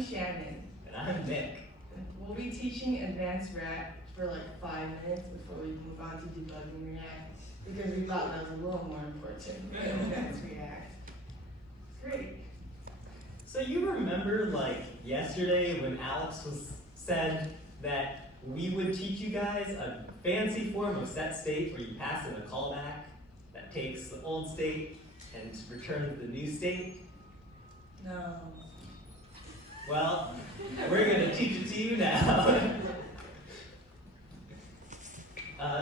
I'm Shannon. And I'm Nick. We'll be teaching Advanced React for like 5 minutes before we move on to Debugging React, because we thought that was a little more important than Advanced React. Great. So you remember like yesterday when Alex said that we would teach you guys a fancy form of set state where you pass in a callback that takes the old state and returns the new state? No. Well, we're going to teach it to you now.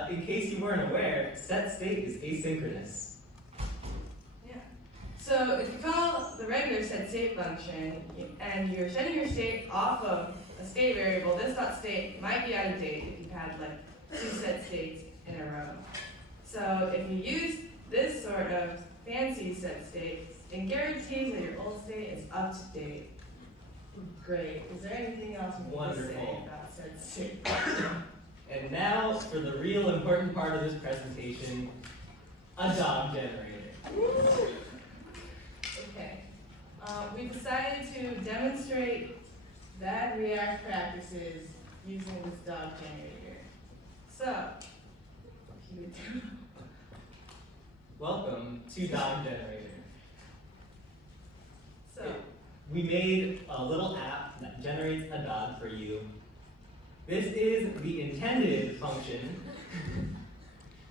In case you weren't aware, set state is asynchronous. Yeah. So if you call the regular set state function and you're setting your state off of a state variable, this .state might be out of date if you've had like 2 set states in a row. So if you use this sort of fancy set state, it guarantees that your old state is up to date. Great. Is there anything else you want to say about set state? And now for the real important part of this presentation, a dog generator. Okay. We decided to demonstrate bad React practices using this dog generator. So, Welcome to Dog Generator. So, We made a little app that generates a dog for you. This is the intended function.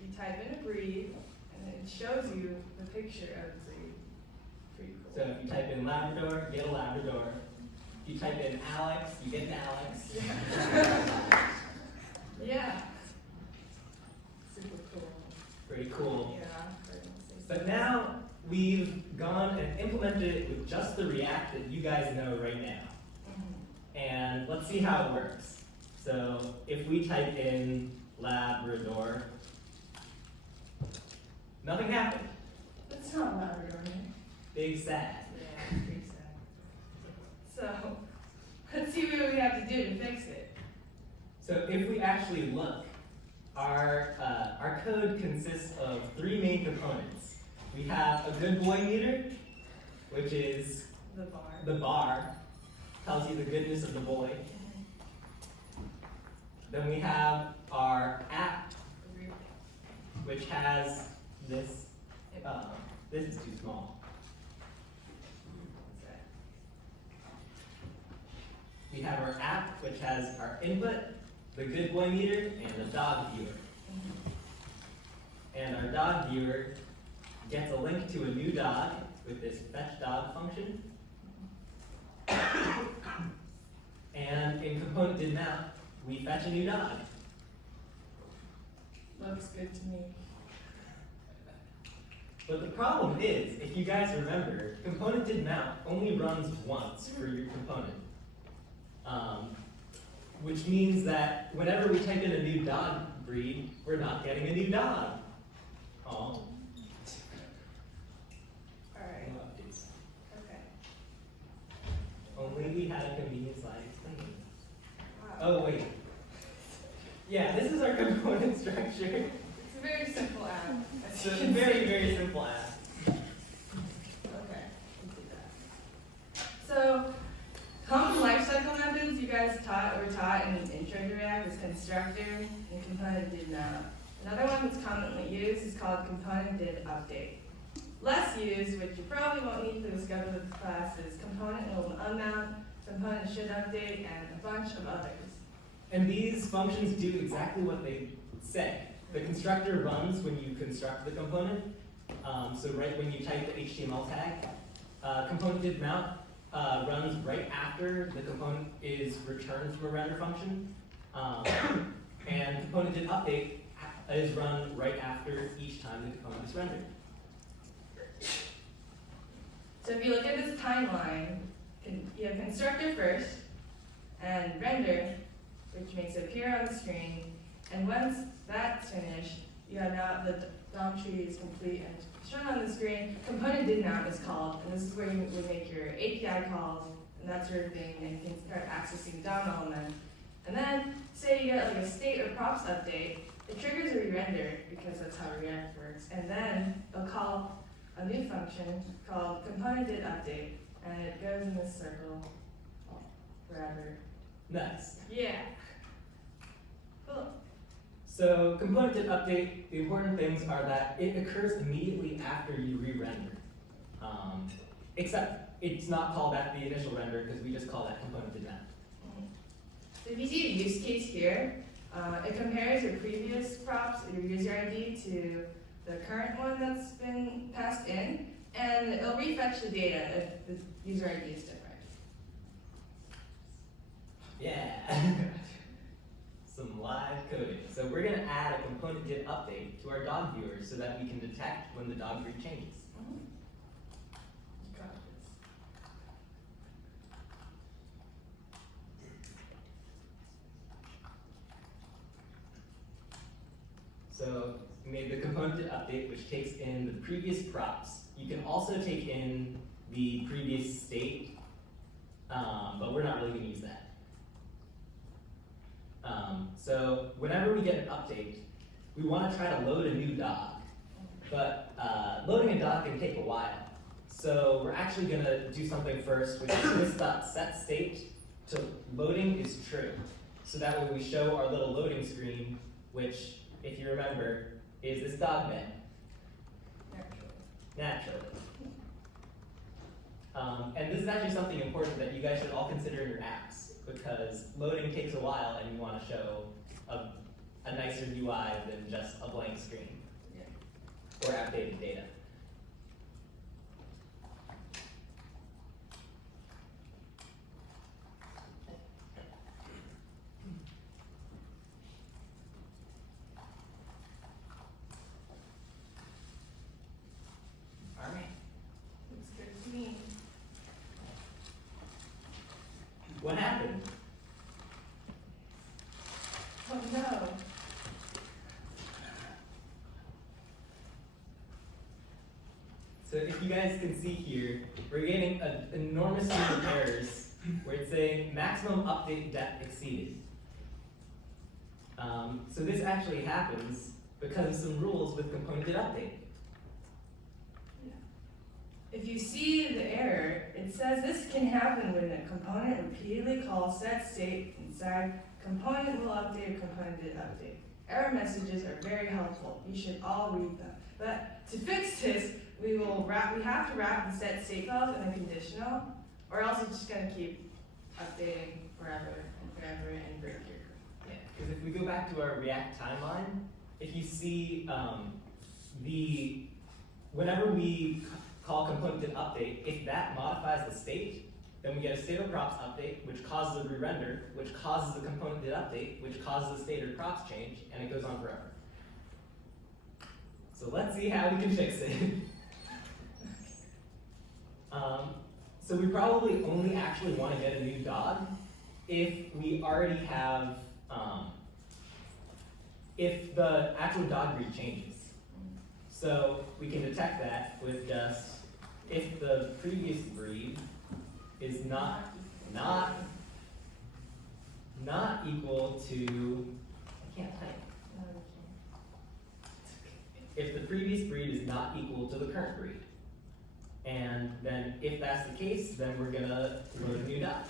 you type in a breed, and it shows you the picture of the breed. Pretty cool. So if you type in Labrador, you get a Labrador. If you type in Alex, you get an Alex. Yeah. Super cool. Pretty cool. Yeah. But now we've gone and implemented it with just the React that you guys know right now. And let's see how it works. So if we type in Labrador, nothing happened. That's not Labrador, right? Big sad. Yeah, pretty sad. So, let's see what we have to do to fix it. So if we actually look, our code consists of 3 main components. We have a good boy meter, which is the bar, tells you the goodness of the boy. Then we have our app, which has this. This is too small. We have our app, which has our input, the good boy meter, and the dog viewer. And our dog viewer gets a link to a new dog with this fetch dog function. And in component did mount, we fetch a new dog. Looks good to me. But the problem is, if you guys remember, component did mount only runs once for your component. Which means that whenever we type in a new dog breed, we're not getting a new dog. Oh. Alright. No updates. Okay. Only we had a convenient slide explaining. Wow. Oh wait. Yeah, this is our component structure. It's a very simple app. It's a very, very simple app. Okay, we did that. So, common lifecycle methods you guys were taught in Intro to React is constructor and component did mount. Another one that's commonly used is called component did update. Less used, which you probably won't need for the scope of the class, is component will unmount, component should update, and a bunch of others. And these functions do exactly what they say. The constructor runs when you construct the component. So right when you type the HTML tag, component did mount runs right after the component is returned from a render function. And component did update is run right after each time the component is rendered. So if you look at this timeline, you have constructor first, and render, which makes it appear on the screen. And once that's finished, you have now the DOM tree is complete and shown on the screen. Component did mount is called, and this is where you would make your API calls and that sort of thing, and you can start accessing DOM elements. And then, say you get like a state or props update, it triggers a re-render because that's how React works, and then it'll call a new function called component did update, and it goes in this circle forever. Nice. Yeah. Cool. So component update, the important things are that it occurs immediately after you re-render. Except it's not called at the initial render because we just call that component map. So if you see the use case here, it compares your previous props, your user ID, to the current one that's been passed in, and it'll refetch the data if the user ID is different. Yeah. Some live coding. So we're going to add a component did update to our dog viewer so that we can detect when the dog breed changes. You got this. So we made the component did update, which takes in the previous props. You can also take in the previous state, but we're not really going to use that. So whenever we get an update, we want to try to load a new dog. But loading a dog can take a while. So we're actually going to do something first, which is this.set state to loading is true. So that way we show our little loading screen, which, if you remember, is this dog man. Naturally. And this is actually something important that you guys should all consider in your apps, because loading takes a while and you want to show a nicer UI than just a blank screen or outdated data. All right. Looks good to me. What happened? Oh no. So if you guys can see here, we're getting an enormous number of errors where it's saying maximum update depth exceeded. So this actually happens because of some rules with component update. If you see the error, it says this can happen when a component repeatedly calls set state inside component will update or component did update. Error messages are very helpful. You should all read them. But to fix this, we have to wrap the set state calls in a conditional, or else it's just going to keep updating forever and break your code. Yeah, because if we go back to our React timeline, if you see whenever we call component did update, if that modifies the state, then we get a state or props update, which causes a re-render, which causes the component did update, which causes the state or props change, and it goes on forever. So let's see how we can fix it. So we probably only actually want to get a new dog if we already have, if the actual dog breed changes. So we can detect that with just, if the previous breed is not equal to, I can't type. If the previous breed is not equal to the current breed. And then if that's the case, then we're gonna load a new dog.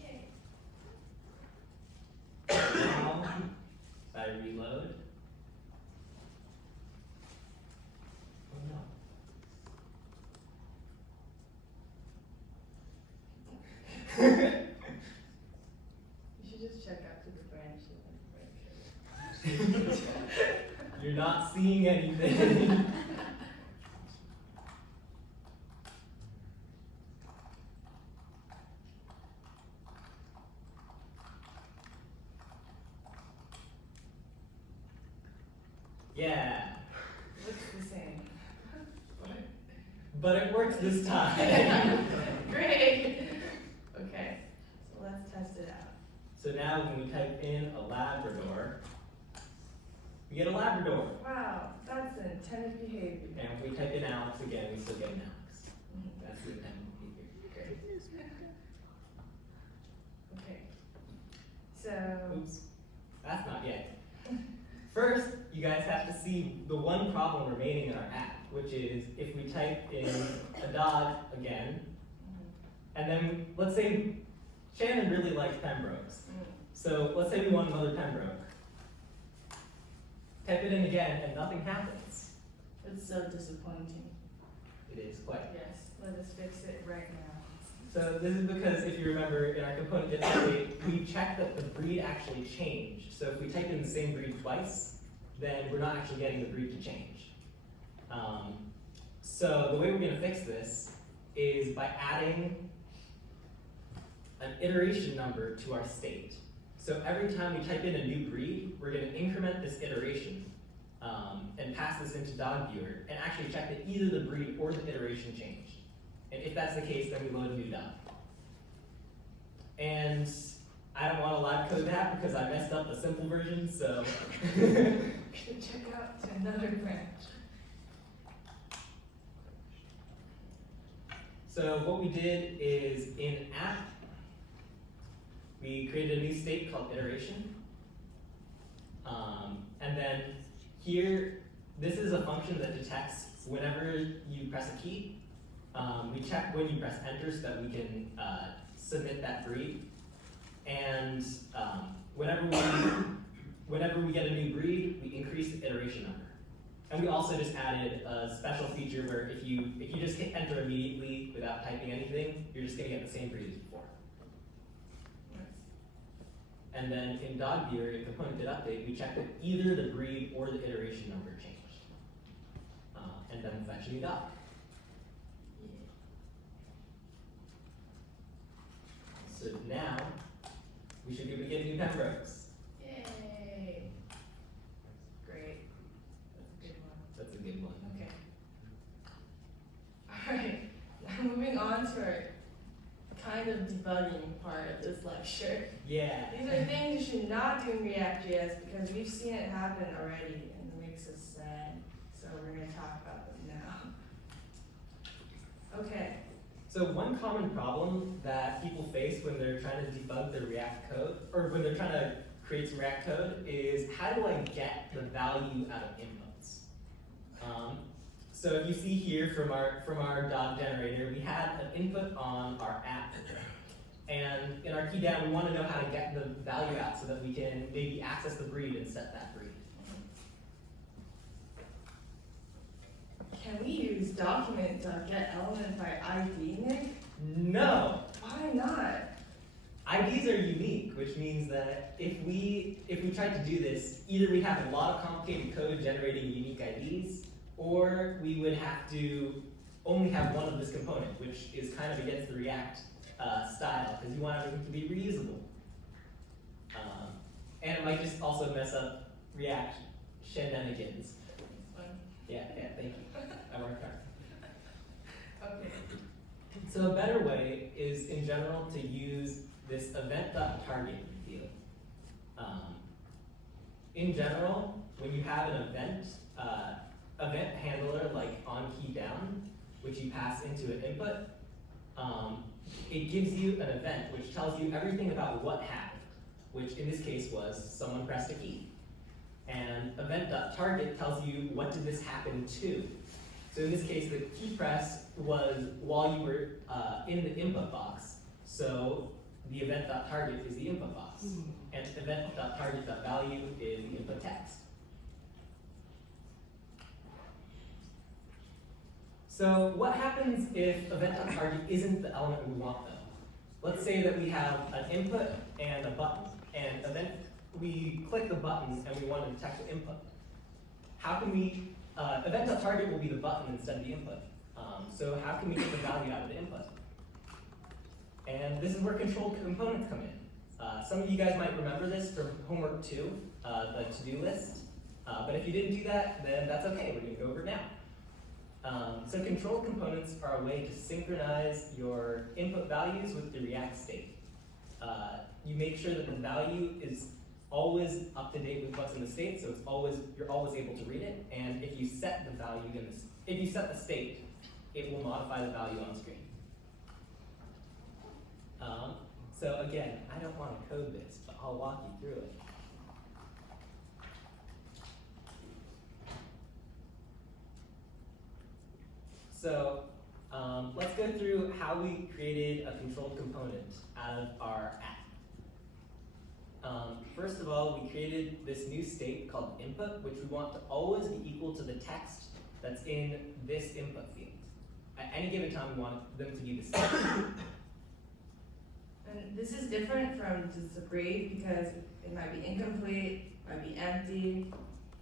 Yay. Now, if I reload. Oh no. You should just check out to the branch. You're not seeing anything. Yeah, Looks the same. but it works this time. Great. Okay, so let's test it out. So now when we type in a Labrador, we get a Labrador. Wow, that's an intended behavior. And if we type in Alex again, we still get an Alex. That's the intended behavior. Great. Okay. So. Oops, that's not yet. First, you guys have to see the one problem remaining in our app, which is if we type in a dog again, and then let's say Shannon really likes Pembrokes. So let's say we want another Pembroke. Type it in again and nothing happens. It's so disappointing. It is quite. Yes, let us fix it right now. So this is because if you remember in our component did update, we checked that the breed actually changed. So if we type in the same breed twice, then we're not actually getting the breed to change. So the way we're going to fix this is by adding an iteration number to our state. So every time we type in a new breed, we're going to increment this iteration and pass this into dog viewer and actually check that either the breed or the iteration changed. And if that's the case, then we load a new dog. And I don't want to live code that because I messed up the simple version, so. We should check out to another branch. So what we did is in app, we created a new state called iteration. And then here, this is a function that detects whenever you press a key. We check when you press enter so that we can submit that breed. And whenever we get a new breed, we increase the iteration number. And we also just added a special feature where if you just hit enter immediately without typing anything, you're just going to get the same breed as before. And then in dog viewer, in component did update, we check that either the breed or the iteration number changed. And then we'll fetch a new dog. So now, we should be able to get new Pembrokes. Yay! Great. That's a good one. That's a good one. Okay. Alright, now moving on to our kind of debugging part of this lecture. Yeah. These are things you should not do in React.js because we've seen it happen already and it makes us sad. So we're going to talk about them now. Okay. So one common problem that people face when they're trying to debug their React code, or when they're trying to create some React code, is how do I get the value out of inputs? So if you see here from our dog generator, we had an input on our app, and in our key down, we want to know how to get the value out so that we can maybe access the breed and set that breed. Can we use document.getElement by ID, Nick? No. Why not? IDs are unique, which means that if we tried to do this, either we'd have a lot of complicated code generating unique IDs, or we would have to only have one of this component, which is kind of against the React style, because you want everything to be reusable. And it might just also mess up React shenanigans. Yeah, thank you. I worked hard. Okay. So a better way is, in general, to use this event.target field. In general, when you have an event handler like onKeyDown, which you pass into an input, it gives you an event which tells you everything about what happened, which in this case was someone pressed a key. And event.target tells you what did this happen to. So in this case, the key press was while you were in the input box. So the event.target is the input box. And event.target.value is the input text. So what happens if event.target isn't the element we want though? Let's say that we have an input and a button, and we click the button and we want to detect the input. How can we, event.target will be the button instead of the input. So how can we get the value out of the input? And this is where controlled components come in. Some of you guys might remember this from homework 2, the to-do list. But if you didn't do that, then that's okay, we're gonna go over it now. So controlled components are a way to synchronize your input values with the React state. You make sure that the value is always up to date with what's in the state, so you're always able to read it. And if you set the value if you set the state, it will modify the value on the screen. So again, I don't want to code this, but I'll walk you through it. So let's go through how we created a controlled component out of our app. First of all, we created this new state called input, which we want to always be equal to the text that's in this input field. At any given time, we want them to be the same. And this is different from just a break because it might be incomplete, might be empty,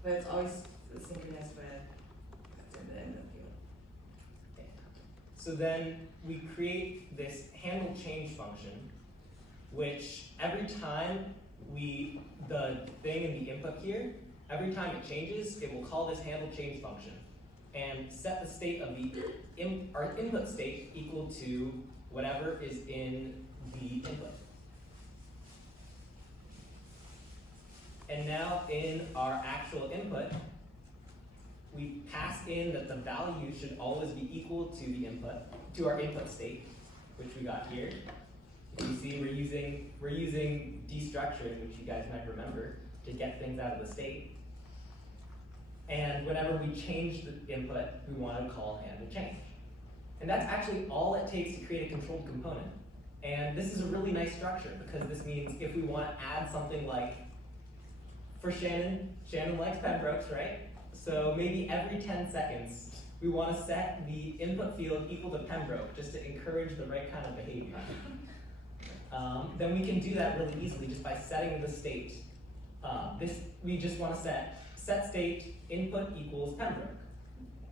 but it's always synchronous with what's in the input field. So then we create this handle change function, which every time the thing in the input here, every time it changes, it will call this handle change function and set the state of our input state equal to whatever is in the input. And now in our actual input, we pass in that the value should always be equal to the input, to our input state, which we got here. You see we're using destructuring, which you guys might remember, to get things out of the state. And whenever we change the input, we want to call handle change. And that's actually all it takes to create a controlled component. And this is a really nice structure because this means if we want to add something like, for Shannon likes Pembrokes, right? So maybe every 10 seconds, we want to set the input field equal to Pembroke just to encourage the right kind of behavior. Then we can do that really easily just by setting the state. We just want to set state input equals Pembroke.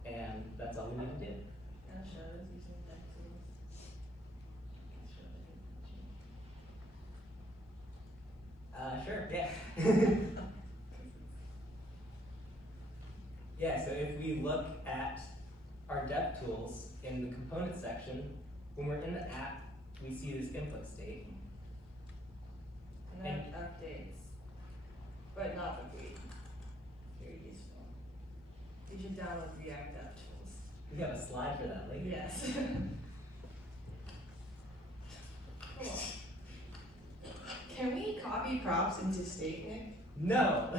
And that's all we need to do. Can I show this using DevTools? Sure, yeah. Yeah, so if we look at our DevTools in the component section, when we're in the app, we see this input state. And then updates, but not the break. Very useful. You should download React DevTools. We have a slide for that later. Yes. Cool. Can we copy props into state, Nick? No!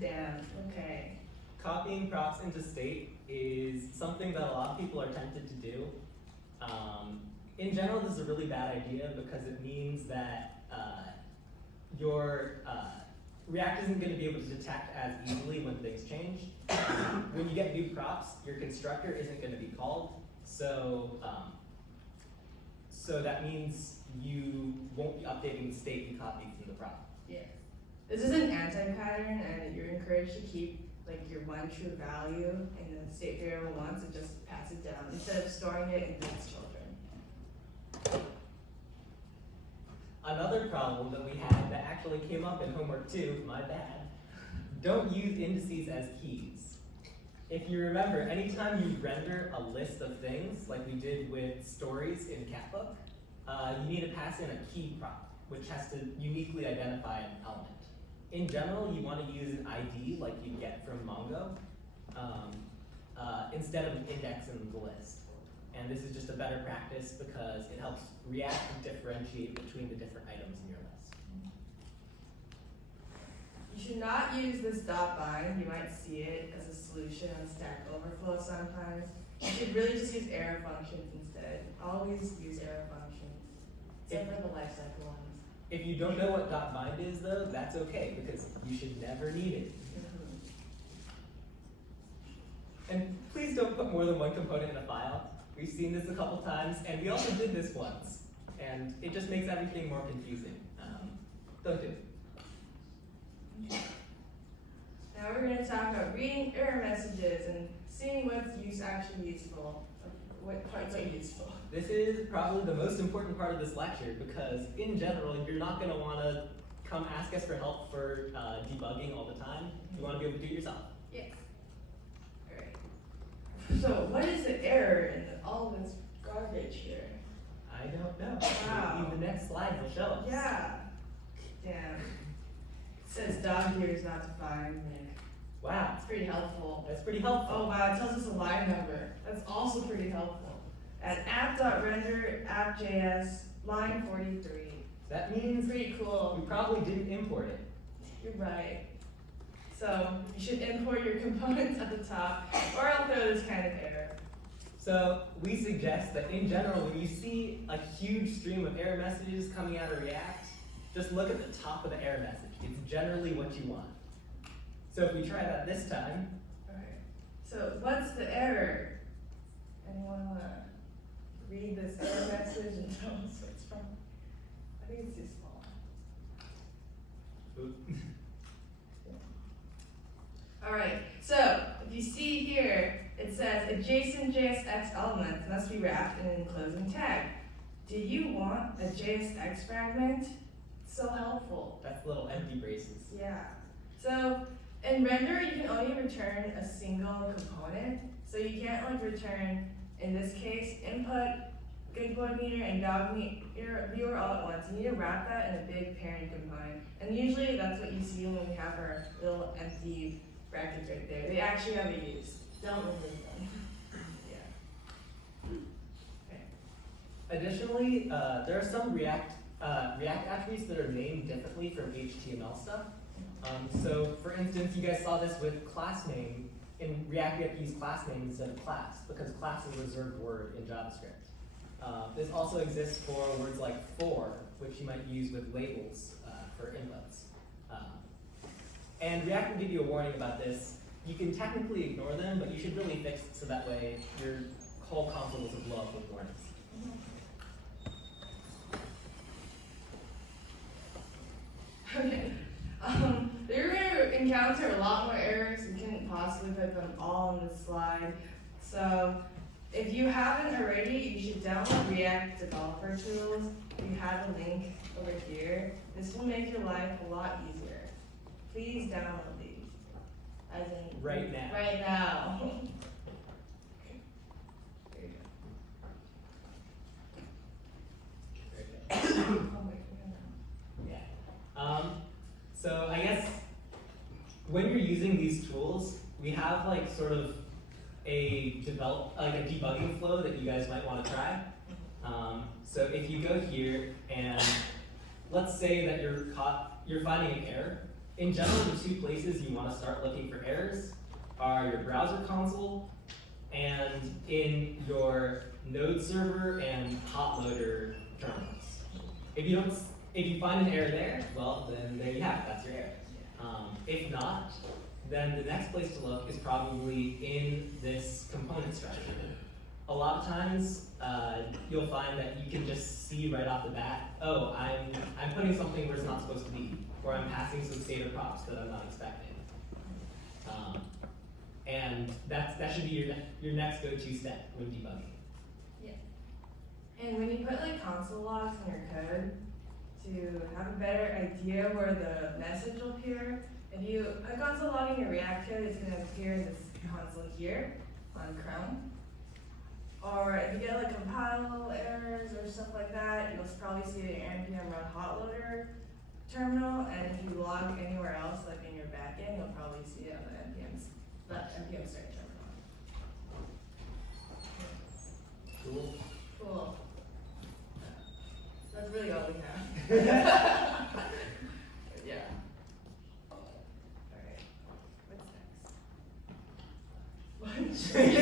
Damn, okay. Copying props into state is something that a lot of people are tempted to do. In general, this is a really bad idea because it means that your React isn't going to be able to detect as easily when things change. When you get new props, your constructor isn't going to be called. So that means you won't be updating the state you copied from the prop. Yeah. This is an anti-pattern, and you're encouraged to keep like your one true value in the state variable once and just pass it down instead of storing it in its children. Another problem that we had that actually came up in homework too, my bad, don't use indices as keys. If you remember, anytime you render a list of things, like we did with stories in Catbook, you need to pass in a key prop, which has to uniquely identify an element. In general, you want to use an ID like you get from Mongo, instead of an index in the list. And this is just a better practice because it helps React differentiate between the different items in your list. You should not use this dot bind. You might see it as a solution on Stack Overflow sometimes. You should really just use error functions instead. Always use error functions, except for the lifecycle ones. If you don't know what dot bind is though, that's okay because you should never need it. And please don't put more than one component in a file. We've seen this a couple times, and we also did this once, and it just makes everything more confusing. Don't do it. Now we're going to talk about reading error messages and seeing what's actually useful, what parts are useful. This is probably the most important part of this lecture because, in general, you're not going to want to come ask us for help for debugging all the time. You want to be able to do it yourself. Yes. All right. So what is the error in all this garbage here? I don't know. Wow. Maybe the next slide will show us. Yeah. Damn. It says dog here is not defined. Wow. That's pretty helpful. That's pretty helpful. Oh wow, it tells us a line number. That's also pretty helpful. At app.render app.js line 43. That means Pretty cool. we probably didn't import it. You're right. So you should import your components at the top, or I'll throw this kind of error. So we suggest that in general, when you see a huge stream of error messages coming out of React, just look at the top of the error message. It's generally what you want. So if we try that this time, Okay. So what's the error? Anyone want to read this error message and tell us what it's from? I think it's too small. oop. All right. So if you see here, it says a JSON-JSX element must be wrapped in an enclosing tag. Do you want a JSX fragment? It's so helpful. That's little empty braces. Yeah. So in render, you can only return a single component. So you can't like return, in this case, input, good boy meter, and dog meter viewer all at once. You need to wrap that in a big parent component. And usually that's what you see when we have our little empty brackets right there. They actually have a use. Don't remove them. Yeah. Okay. Additionally, there are some React attributes that are named differently from HTML stuff. So for instance, you guys saw this with class name. In React, we have to use class name instead of class because class is a reserved word in JavaScript. This also exists for words like for, which you might use with labels for inputs. And React will give you a warning about this. You can technically ignore them, but you should really fix it so that way your whole console doesn't blow up with warnings. Okay. You're going to encounter a lot more errors. We couldn't possibly put them all on the slide. So if you haven't already, you should download React Developer Tools. We have a link over here. This will make your life a lot easier. Please download these. As in Right now. Right now. There you go. Oh, wait, Yeah. So I guess when you're using these tools, we have like sort of a debugging flow that you guys might want to try. So if you go here and let's say that you're finding an error. In general, the two places you want to start looking for errors are your browser console and in your node server and hot loader terminals. If you find an error there, well, then there you have it, that's your error. If not, then the next place to look is probably in this component structure. A lot of times, you'll find that you can just see right off the bat, oh, I'm putting something where it's not supposed to be, or I'm passing some state or props that I'm not expecting. And that should be your next go-to step when debugging. Yeah. And when you put like console logs in your code, to have a better idea where the message will appear, if you put console log in your React code, it's going to appear in this console here on Chrome. Or if you get like compile errors or stuff like that, you'll probably see it in npm run hot loader terminal, and if you log anywhere else, like in your backend, you'll probably see it on the npm start terminal. Cool. Cool. That's really all we have. Yeah. Alright. What's next? Lunch.